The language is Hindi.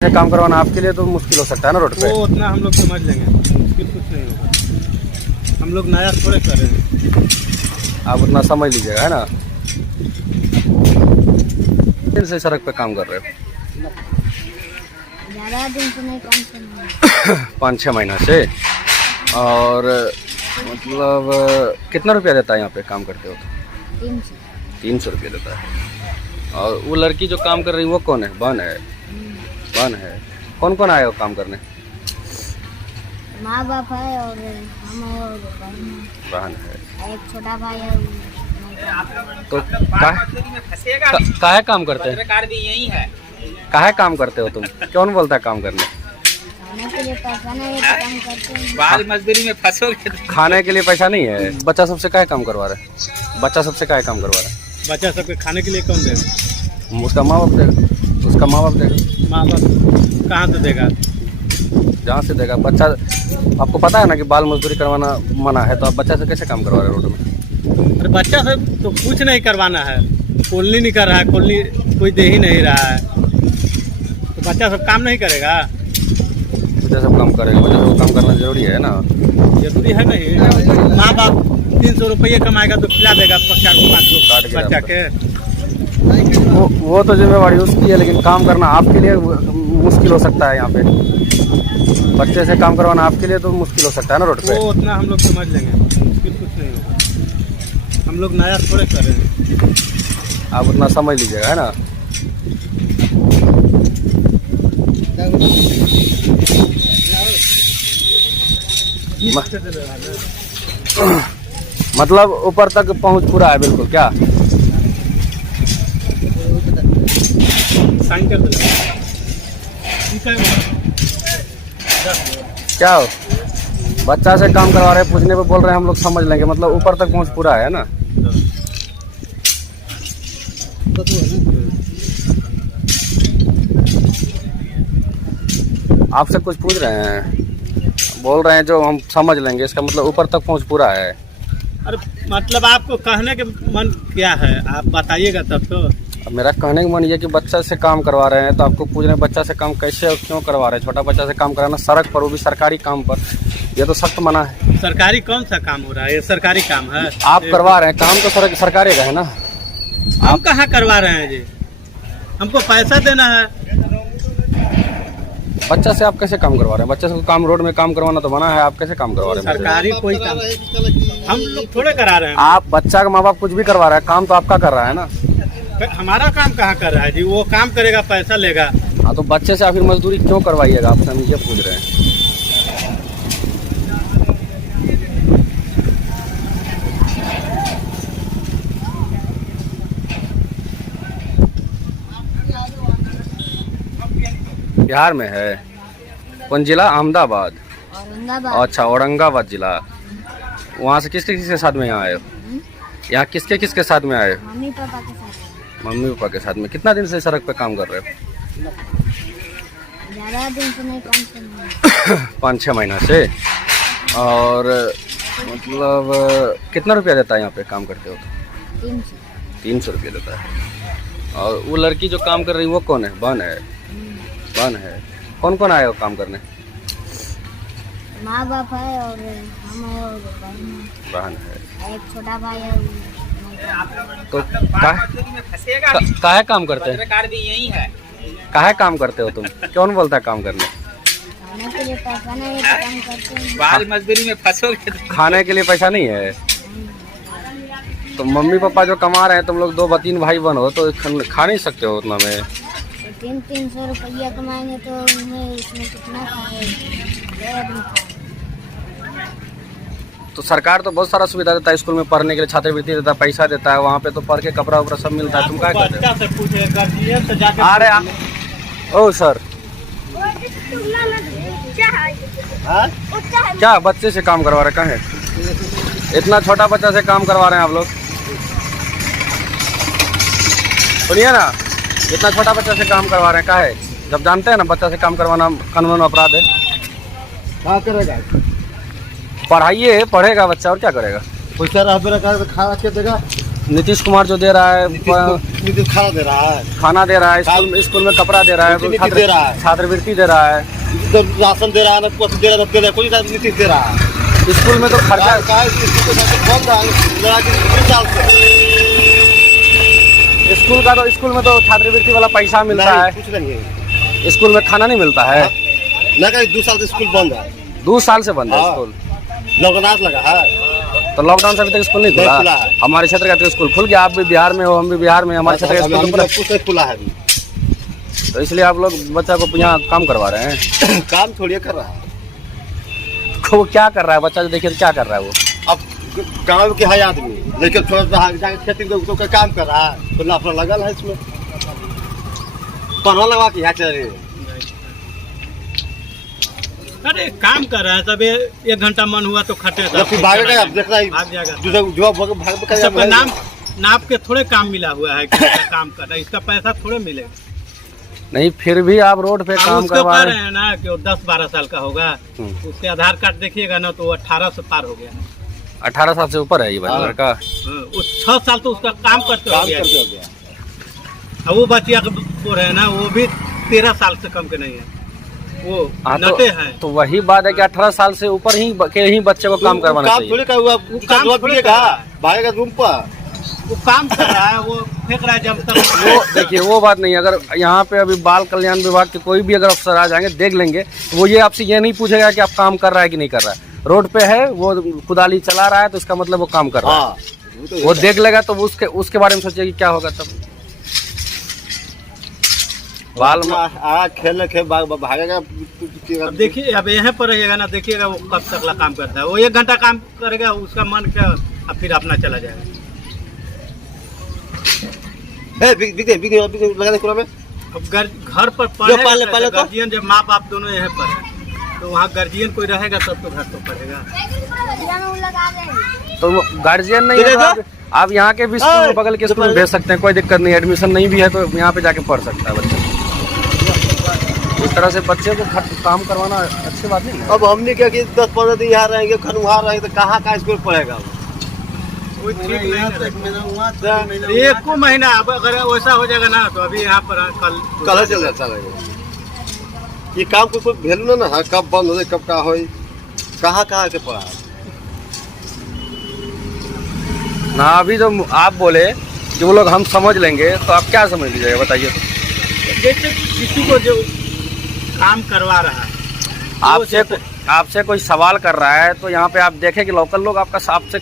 से काम करवाना आपके लिए तो मुश्किल हो सकता है ना रोड पे। वो उतना हम लोग समझ लेंगे, मुश्किल कुछ नहीं होगा। हम लोग नया थोड़े कर रहे हैं। आप उतना समझ लीजिएगा, है ना। दिन से सड़क पे काम कर रहे हो? ज़्यादा दिन से नहीं, कम से नहीं। 5-6 महीना से। और मतलब कितना रुपया देता है यहाँ पे काम करते हो तो? 300 रुपया देता है। और वो लड़की जो काम कर रही है वो कौन है? बहन है? बहन है। कौन कौन आए हो काम करने? माँ बाप है और हम और बहन है। एक छोटा भाई है। तो काहे काम करते हैं? काहे काम करते हो तुम? कौन बोलता है काम करने? खाने के लिए पैसा नहीं है तो काम करते हैं। बाल मजदूरी में फंसोगे। खाने के लिए पैसा नहीं है? बच्चा सबसे काहे काम करवा रहे हैं? बच्चा सबसे काहे काम करवा रहे हैं? बच्चा सबके खाने के लिए कौन देगा? उसका माँ बाप देगा। उसका माँ बाप देगा। माँ बाप कहाँ से देगा? जहाँ से देगा। बच्चा, आपको पता है ना कि बाल मजदूरी करवाना मना है, तो आप बच्चा से कैसे काम करवा रहे हैं रोड में? अरे बच्चा से तो कुछ नहीं करवाना है, कोल्नी नहीं कर रहा है, कोल्नी कोई दे ही नहीं रहा है, तो बच्चा सब काम नहीं करेगा। बच्चा सब काम करेगा? बच्चा सब काम करना जरूरी है ना। जरूरी है नहीं। माँ बाप 300 रुपये कमाएगा तो खिला देगा 4-5 बच्चा के। वो तो जिम्मेवारी उसकी है, लेकिन काम करना आपके लिए मुश्किल हो सकता है यहाँ पे। बच्चे से काम करवाना आपके लिए तो मुश्किल हो सकता है ना रोड पे। वो उतना हम लोग समझ लेंगे, मुश्किल कुछ नहीं होगा। हम लोग नया थोड़े कर रहे हैं। आप उतना समझ लीजिएगा, है ना। मतलब ऊपर तक पहुंच पूरा है बिल्कुल क्या? साइन कर दो। क्या हो? बच्चा से काम करवा रहे हैं, पूछने पे बोल रहे हैं हम लोग समझ लेंगे, मतलब ऊपर तक पहुंच पूरा है ना। आपसे कुछ पूछ रहे हैं, बोल रहे हैं जो हम समझ लेंगे, इसका मतलब ऊपर तक पहुंच पूरा है। अरे मतलब आपको कहने के मन क्या है, आप बताइएगा तब तो। अब मेरा कहने का मन ये कि बच्चा से काम करवा रहे हैं तो आपको पूछ रहे हैं बच्चा से काम कैसे और क्यों करवा रहे हैं। छोटा बच्चा से काम कराना सड़क पर, वो भी सरकारी काम पर, ये तो सख्त मना है। सरकारी कौन सा काम हो रहा है? ये सरकारी काम है। आप करवा रहे हैं काम तो सरकारी का है ना। हम कहाँ करवा रहे हैं जी? हमको पैसा देना है। बच्चा से आप कैसे काम करवा रहे हैं? बच्चे से काम रोड में काम करवाना तो मना है, आप कैसे काम करवा रहे हैं? सरकारी कोई काम हम लोग थोड़े करा रहे हैं। आप बच्चा का माँ बाप कुछ भी करवा रहा है, काम तो आपका कर रहा है ना। हमारा काम कहाँ कर रहा है जी? वो काम करेगा, पैसा लेगा। हाँ, तो बच्चे से आखिर मजदूरी क्यों करवाइएगा? आपसे हम ये पूछ रहे हैं। बिहार में है? कौन जिला? अहमदाबाद। औरंगाबाद। अच्छा, औरंगाबाद जिला। वहाँ से किसके किसके साथ में यहाँ आए हो? यहाँ किसके किसके साथ में आए हो? मम्मी पापा के साथ। मम्मी पापा के साथ में। कितना दिन से सड़क पे काम कर रहे हो? ज़्यादा दिन से नहीं, कम से नहीं। 5-6 महीना से। और मतलब कितना रुपया देता है यहाँ पे काम करते हो तो? 300 रुपया देता है। और वो लड़की जो काम कर रही है वो कौन है? बहन है? बहन है। कौन कौन आए हो काम करने? माँ बाप है और हम और बहन है। एक छोटा भाई है। तो काहे काम करते हैं? काहे काम करते हो तुम? कौन बोलता है काम करने? खाने के लिए पैसा नहीं है तो काम करते हैं। बाल मजदूरी में फंसोगे। खाने के लिए पैसा नहीं है? तो मम्मी पापा जो कमा रहे हैं, तुम लोग 2-3 भाई बहन हो तो खा नहीं सकते हो उतना में? 300 रुपया कमाएंगे तो हमें उसमें कितना खाएगा? तो सरकार तो बहुत सारा सुविधा देता है, स्कूल में पढ़ने के लिए छात्रवृत्ति देता है, पैसा देता है, वहाँ पे तो पढ़ के कपड़ा उपड़ा सब मिलता है। तुम क्या कहते हो? अरे ओ सर, क्या बच्चे से काम करवा रहे हैं? इतना छोटा बच्चा से काम करवा रहे हैं आप लोग? सुनिए ना, इतना छोटा बच्चा से काम करवा रहे हैं काहे? जब जानते हैं ना बच्चा से काम करवाना कानून अपराध है। क्या करेगा? पढ़ाइए, पढ़ेगा बच्चा और क्या करेगा? पैसा रहा खा के देगा। नीतीश कुमार जो दे रहा है नीतीश खाना दे रहा है, खाना दे रहा है, स्कूल में कपड़ा दे रहा है, नीतीश दे रहा है, छात्रवृत्ति दे रहा है, तो राशन दे रहा है, ना कुछ दे रहा है, कोई नीतीश दे रहा है। स्कूल में तो खर्चा बंद है लगा के 3 साल से। स्कूल में तो छात्रवृत्ति वाला पैसा मिलता है, कुछ नहीं है, स्कूल में खाना नहीं मिलता है। ना कहीं 2 साल से स्कूल बंद है, 2 साल से बंद है हाँ। स्कूल। लॉकडाउन लगा है, तो लॉकडाउन से अभी तक स्कूल नहीं नहीं खुला खुला है। हमारे क्षेत्र का तो स्कूल खुल गया, आप भी बिहार में हो, हम भी बिहार में, हमारे क्षेत्र का स्कूल तो कुछ नहीं खुला है अभी। तो इसलिए आप लोग बच्चा को यहाँ काम करवा रहे हैं। काम थोड़ी कर रहा है, वो क्या कर रहा है बच्चा, जो देखिए क्या कर रहा है वो। अब गाँव के है आदमी, लेकिन थोड़ा सा जाके खेती तो काम कर रहा है, तो अपना लगल है इसमें, पढ़ा लगा के यहाँ चल रही है। अरे काम कर रहा है, तब 1 घंटा मन हुआ तो खटे फिर भागेगा, आप देख रहा है, भाग जाएगा। जो सबका नाम नाप के थोड़े काम मिला हुआ है कि इसका काम कर रहा है, इसका पैसा थोड़े मिलेगा। नहीं फिर भी आप रोड पे काम उसको करवा कह रहे रहे हैं ना कि वो 10-12 साल का होगा, उसके आधार कार्ड देखिएगा ना तो वो 18 से पार हो गया है। 18 साल से ऊपर है ये हाँ। लड़का। वो 6 साल तो उसका काम करते हो गया, हो गया। अब वो बच्चिया को बोल रहे हैं ना, वो भी 13 साल से कम के नहीं है, वो हाँ, नटे हैं। तो वही बात है कि 18 साल से ऊपर के ही बच्चे को काम करवाना काम चाहिए। थोड़ी का हुआ, काम जवाब थोड़ी दिएगा, का। भागेगा रूम पर। वो काम कर रहा है, वो फेंक रहा है जब तक वो देखिए वो बात नहीं है। अगर यहाँ पे अभी बाल कल्याण विभाग के कोई भी अगर अफसर आ जाएंगे देख लेंगे, तो वो ये आपसे ये नहीं पूछेगा कि आप काम कर रहा है कि नहीं कर रहा है। रोड पे है वो कुदाली चला रहा है तो इसका मतलब वो काम कर रहा है। हाँ, वो देख लेगा तो उसके बारे में सोचिए कि क्या होगा तब। बाल खेल भागेगा। अब देखिए, अब यहाँ पर रहिएगा ना, देखिएगा वो कब तक ला काम करता है। वो 1 घंटा काम करेगा, उसका मन क्या, अब फिर अपना चला जाएगा। लगा दे में। अब घर पर पहले तो गार्जियन, जब माँ बाप दोनों यहाँ पर है तो वहाँ गार्जियन कोई रहेगा तब तो घर तो पढ़ेगा। तो गार्जियन नहीं है तो आप यहाँ के भी स्कूल बगल के स्कूल में भेज सकते हैं, कोई दिक्कत नहीं। एडमिशन नहीं भी है तो यहाँ पे जाके पढ़ सकता है बच्चा। इस तरह से बच्चे को काम करवाना अच्छी बात नहीं है। अब हमने क्या कि 10-15 दिन यहाँ रहेंगे, खनुहार रहेंगे, तो कहाँ का स्कूल पढ़ेगा? कोई ठीक नहीं है। 1 महीना अब अगर वैसा हो जाएगा ना तो अभी यहाँ पर कल चल जाता है। ये काम को कोई वैल्यू ना है, कब बंद हो जाए, कब का हो, कहाँ के पढ़ा ना। अभी जो आप बोले कि वो लोग हम समझ लेंगे, तो आप क्या समझ लीजिएगा बताइए तो। जैसे किसी को जो काम करवा रहा है आपसे कोई सवाल कर रहा है तो यहाँ पे आप देखें कि लोकल लोग आपका आपसे